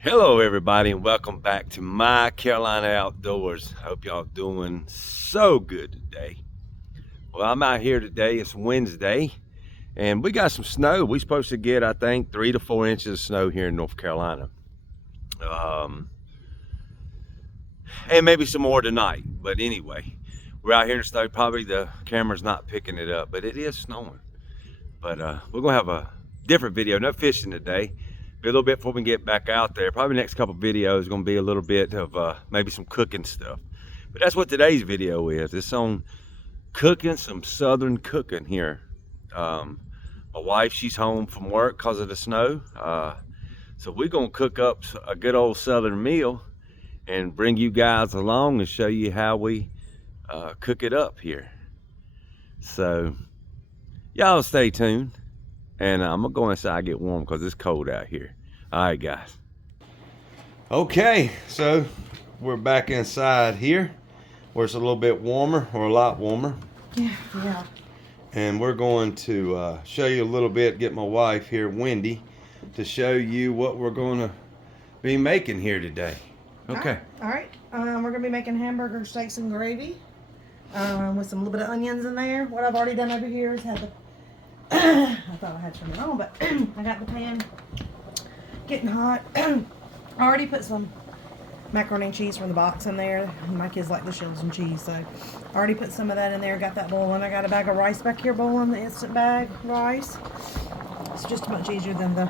Hello, everybody, and welcome back to my Carolina Outdoors. Hope y'all doing so good today. Well, I'm out here today. It's Wednesday, and we got some snow. We're supposed to get, I think, 3 to 4 inches of snow here in North Carolina, um, and maybe some more tonight. But anyway, we're out here in the snow. Probably the camera's not picking it up, but it is snowing. But we're gonna have a different video. No fishing today. Be a little bit before we get back out there. Probably the next couple videos is gonna be a little bit of maybe some cooking stuff. But that's what today's video is. It's on cooking, some southern cooking here. My wife, she's home from work because of the snow. So we're gonna cook up a good old southern meal and bring you guys along and show you how we cook it up here. So y'all stay tuned. And I'm gonna go inside and get warm because it's cold out here. All right, guys. Okay, so we're back inside here where it's a little bit warmer, or a lot warmer. Yeah. And we're going to show you a little bit, get my wife here, Wendy, to show you what we're going to be making here today. Okay. All right. We're gonna be making hamburger steaks and gravy with some little bit of onions in there. What I've already done over here is have the I thought I had to turn it on, but I got the pan getting hot. I already put some macaroni and cheese from the box in there. My kids like the shells and cheese, so I already put some of that in there. Got that boiling. I got a bag of rice back here boiling, the instant bag rice. It's just much easier than the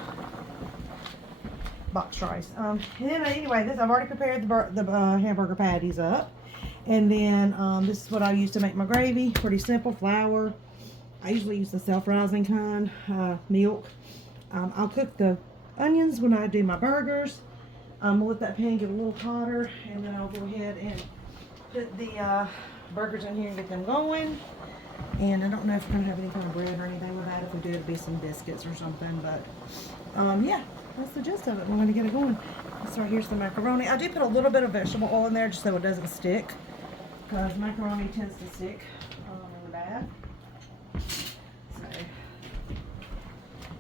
box rice. And then anyway, I've already prepared the hamburger patties up, and then this is what I use to make my gravy. Pretty simple: flour. I usually use the self-rising kind, milk. I'll cook the onions when I do my burgers. We'll let that pan get a little hotter, and then I'll go ahead and put the burgers in here and get them going. And I don't know if we're going to have any kind of bread or anything with that. If we do, it'd be some biscuits or something. But yeah, that's the gist of it. We're going to get it going. So here's the macaroni. I do put a little bit of vegetable oil in there just so it doesn't stick, because macaroni tends to stick really bad.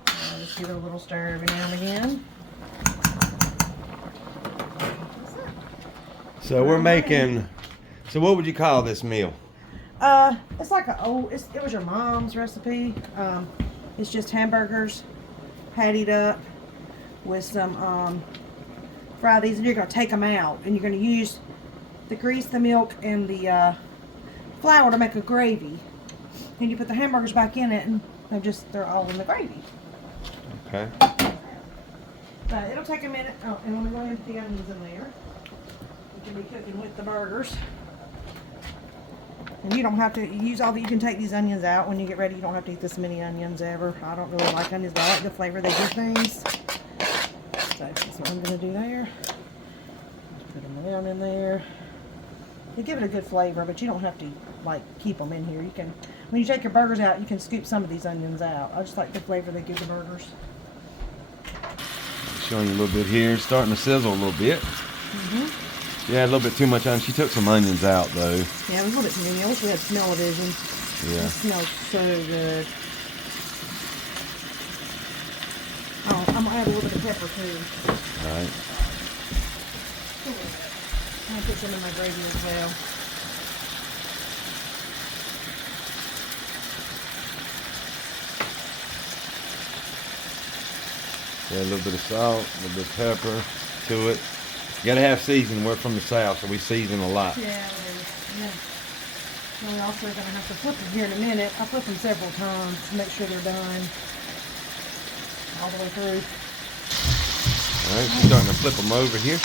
So just give it a little stir every now and again. So we're making, so what would you call this meal? It's like it was your mom's recipe. It's just hamburgers pattied up with some fry these, and you're gonna take them out, and you're gonna use the grease, the milk, and the flour to make a gravy. And you put the hamburgers back in it, and they're all in the gravy. Okay. But it'll take a minute. Oh, and we're going to put the onions in there. You can be cooking with the burgers. And you don't have to use all that. You can take these onions out when you get ready. You don't have to eat this many onions ever. I don't really like onions, but I like the flavor they give things. So that's what I'm going to do there. Put them down in there. They give it a good flavor, but you don't have to keep them in here. You can, when you take your burgers out, you can scoop some of these onions out. I just like the flavor they give the burgers. Showing you a little bit here, starting to sizzle a little bit. Yeah, a little bit too much onion. She took some onions out though. Yeah, it was a little bit too many. I wish we had smell-o-vision. Yeah. It smells so good. Oh, I'm gonna add a little bit of pepper too. All right. I'm gonna put some in my gravy as well. Yeah, a little bit of salt, a little bit of pepper to it. You gotta have seasoning. We're from the south, so we season a lot. Yeah, it is. Yeah. And we're also gonna have to flip them here in a minute. I flip them several times to make sure they're done all the way through. All right, she's starting to flip them over here.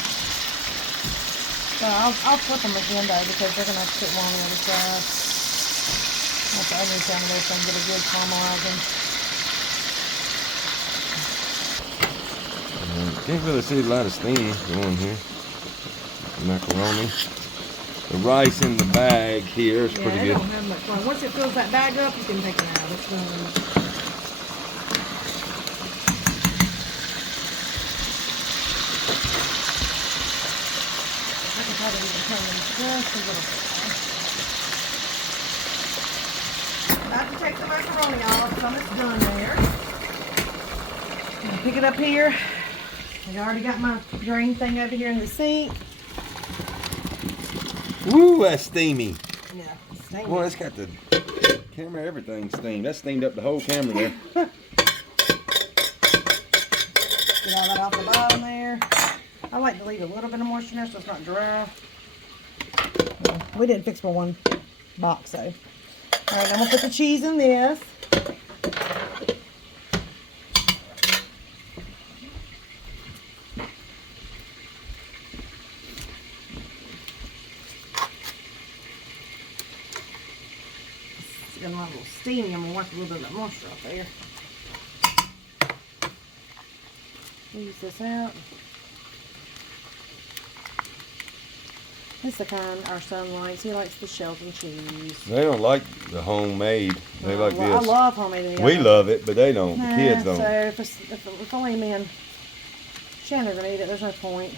So I'll flip them again though, because they're gonna have to sit one on the other side. Let the onions down there so I can get a good caramelizing. Can't really see a lot of steam going here. Macaroni. The rice in the bag here is pretty good. Don't have much fun. Once it fills that bag up, you can take it out. It's done. I can probably even turn them just a little bit. About to take the macaroni off. Some is done there. I'm gonna pick it up here. I already got my drain thing over here in the sink. Woo, that's steamy. Yeah, steamy. Boy, it's got the camera, everything steamed. That steamed up the whole camera there. Get all that off the bottom there. I like to leave a little bit of moisture there so it's not dry. We didn't fix for one box though. Alright, I'm going to put the cheese in this. It's getting a little steamy. I'm going to wipe a little bit of that moisture off there. Use this out. This is the kind our son likes. He likes the Shelton cheese. They don't like the homemade. They like well, this. I love homemade. We love it, but they don't. The kids don't. So if only me and Shannon are going to eat it, there's no point.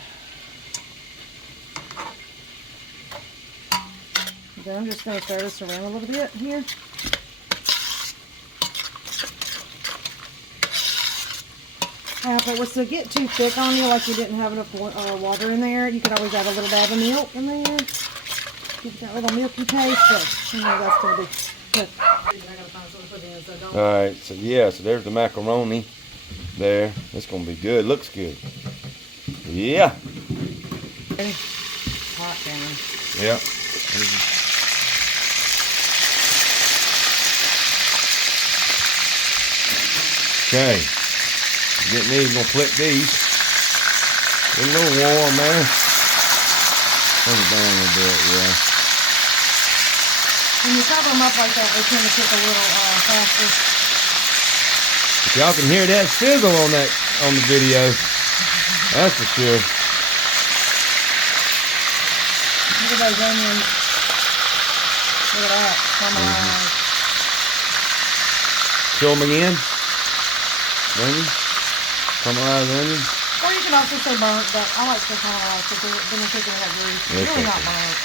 Then I'm just going to stir this around a little bit here. If it was to get too thick on you, like you didn't have enough water in there, you could always add a little dab of milk in there. Give that little milky taste, but you know that's going to be good. Alright, so yeah, so there's the macaroni there. It's going to be good. Looks good. Yeah. Hot down. Yep. Okay. Getting these, gonna flip these. Get a little warm there. Turn it down a little bit, yeah. When you cover them up like that, they tend to cook a little faster. If y'all can hear that sizzle on the video, that's for sure. Look at those onions. Look at that. Come on. Show them again. Onion. Caramelized onion. Or you can also say burnt, but I like to caramelize because then they're cooking in that grease. It's That's really not okay. burnt.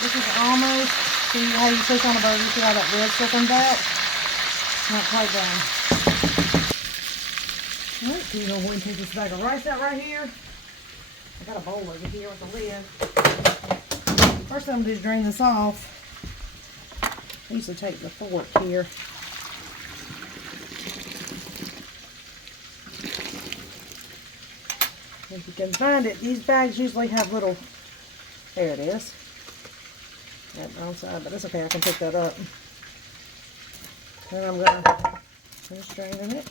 This is almost, see how you cook on a burger, see how that red still comes out? Not quite done. Alright, so you're going to go and take this bag of rice out right here. I got a bowl over here with a lid. First thing I'm going to do is drain this off. I usually take the fork here. If you can find it, these bags usually have little, there it is. That brown side, but it's okay, I can pick that up. Then I'm going to finish draining it.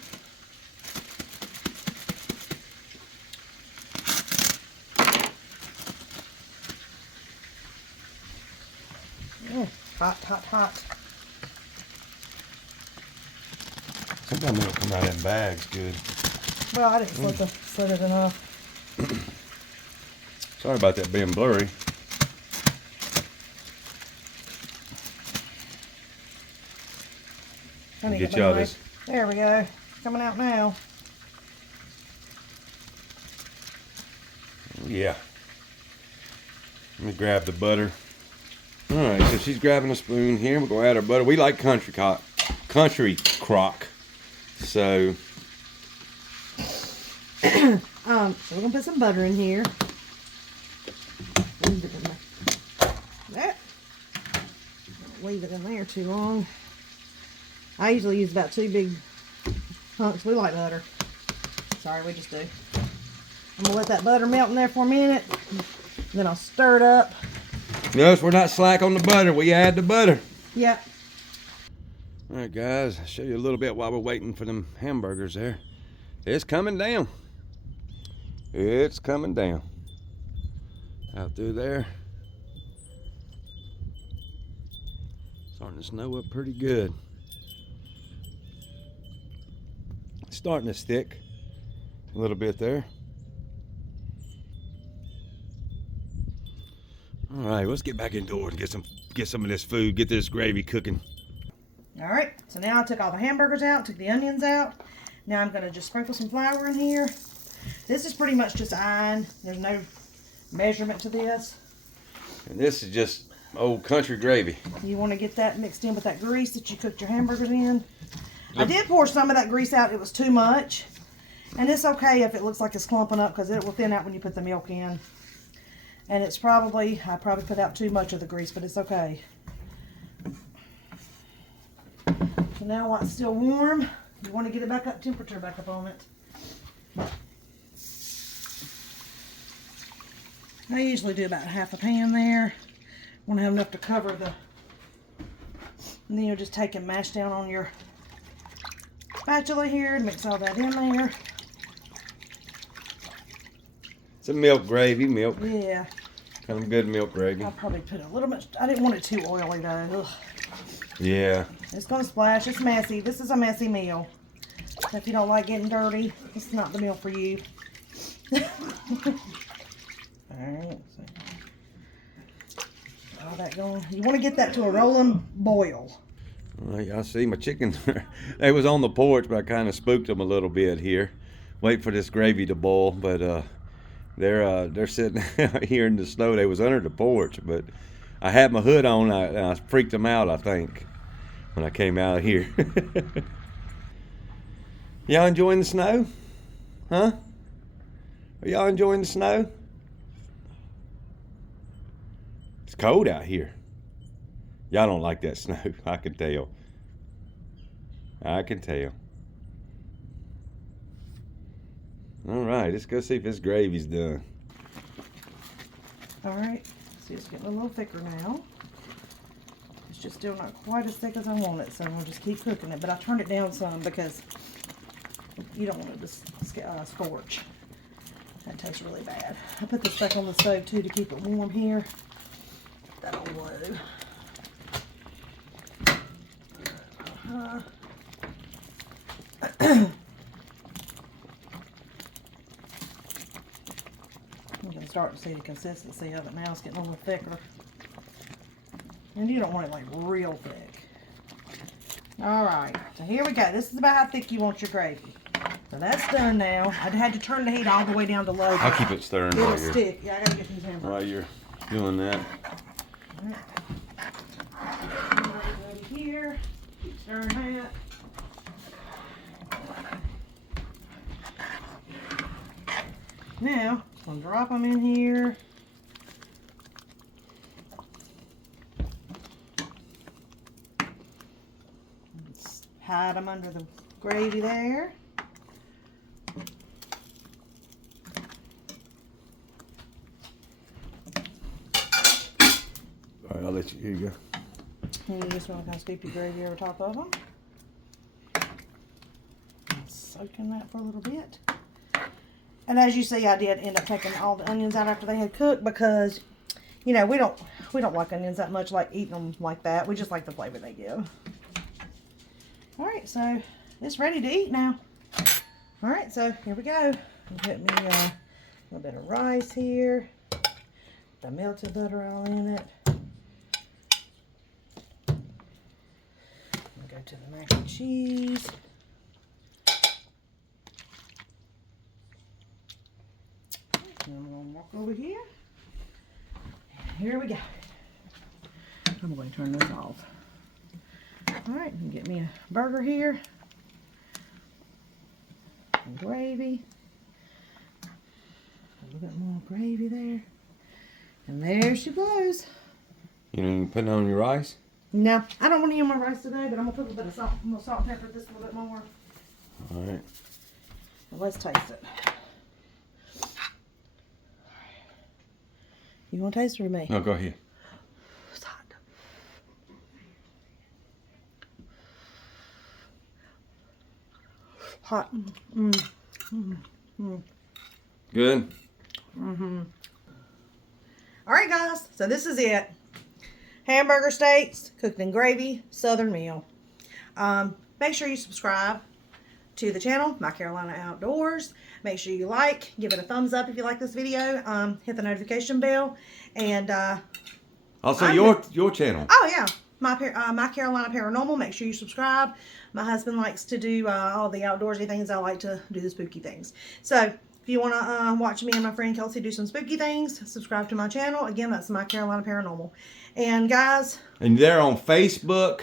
Oh, hot, hot, hot. Sometimes it'll come out in bags good. Well, I didn't slit it enough. Sorry about that being blurry. Get y'all this. There we go. Coming out now. Yeah. Let me grab the butter. Alright, so she's grabbing a spoon here. We're going to add our butter. We like country crock. So So we're gonna put some butter in here. Leave it in there. That. Don't leave it in there too long. I usually use about 2 big hunks. We like butter. Sorry, we just do. I'm gonna let that butter melt in there for a minute. Then I'll stir it up. notice we're not slack on the butter. We add the butter. Yep. Alright guys, I'll show you a little bit while we're waiting for them hamburgers there. It's coming down. It's coming down. Out through there. Starting to snow up pretty good. It's starting to stick a little bit there. Alright, let's get back indoors and get some of this food, get this gravy cooking. Alright, so now I took all the hamburgers out, took the onions out. Now I'm going to just sprinkle some flour in here. This is pretty much just iron. There's no measurement to this. And this is just old country gravy. You want to get that mixed in with that grease that you cooked your hamburgers in. I did pour some of that grease out. It was too much. And it's okay if it looks like it's clumping up because it will thin out when you put the milk in. And it's probably, I probably put out too much of the grease, but it's okay. So now while it's still warm, you want to get it back up, temperature back up on it. I usually do about half a pan there. Want to have enough to cover the, and then you'll just take and mash down on your spatula here and mix all that in there. It's a milk gravy, milk. Yeah. Kind of good milk gravy. I'll probably put a little much, I didn't want it too oily though. Ugh. Yeah. It's going to splash. It's messy. This is a messy meal. So if you don't like getting dirty, it's not the meal for you. Alright. So, all that going. You want to get that to a rolling boil. I see my chickens. They was on the porch, but I kind of spooked them a little bit here. Wait for this gravy to boil, but they're sitting here in the snow. They was under the porch, but I had my hood on. And I freaked them out, I think, when I came out of here. Y'all enjoying the snow? Huh? Are y'all enjoying the snow? It's cold out here. Y'all don't like that snow. I can tell. I can tell. All right, let's go see if this gravy's done. All right. See, it's getting a little thicker now. It's just still not quite as thick as I want it, so I'm going to just keep cooking it. But I turned it down some because you don't want it to scorch. That tastes really bad. I put this back on the stove too to keep it warm here. That'll low. You can start to see the consistency of it now. It's getting a little thicker. And you don't want it like real thick. Alright, so here we go. This is about how thick you want your gravy. So that's done now. I had to turn the heat all the way down to low. I'll keep it stirring It'll while you're, stick. Yeah, I gotta get these hamburgers. while you're doing that. Alright. Ready here. Keep stirring that. Now, I'm gonna drop them in here. Just hide them under the gravy there. All right, I'll let you. Here you go. And you just want to kind of scoop your gravy over top of them. Soak in that for a little bit. And as you see, I did end up taking all the onions out after they had cooked because, you know, we don't like onions that much, like eating them like that. We just like the flavor they give. All right, so it's ready to eat now. All right, so here we go. Put me a little bit of rice here. The melted butter all in it. Go to the mac and cheese. And I'm going to walk over here. Here we go. I'm going to turn this off. Alright, get me a burger here. Some gravy. A little bit more gravy there. And there she goes. You know, you put it on your rice? No, I don't want to use my rice today, but I'm going to put a little bit of salt. I'm going to salt and pepper this a little bit more. All right. Well, let's taste it. You want to taste it or me? No, go ahead. It's hot. Hot. Good? Alright guys, so this is it. Hamburger steaks, cooked in gravy, southern meal. Make sure you subscribe to the channel, My Carolina Outdoors. Make sure you like, give it a thumbs up if you like this video. Hit the notification bell. And Also, your channel. oh yeah, My Carolina Paranormal. Make sure you subscribe. My husband likes to do all the outdoorsy things. I like to do the spooky things. So if you want to watch me and my friend Kelsey do some spooky things, subscribe to my channel. Again, that's My Carolina Paranormal. And guys. And they're on Facebook.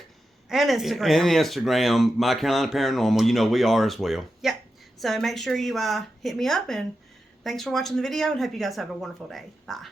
And Instagram. And Instagram, My Carolina Paranormal. You know, we are as well. Yep. So make sure you hit me up, and thanks for watching the video, and hope you guys have a wonderful day. Bye.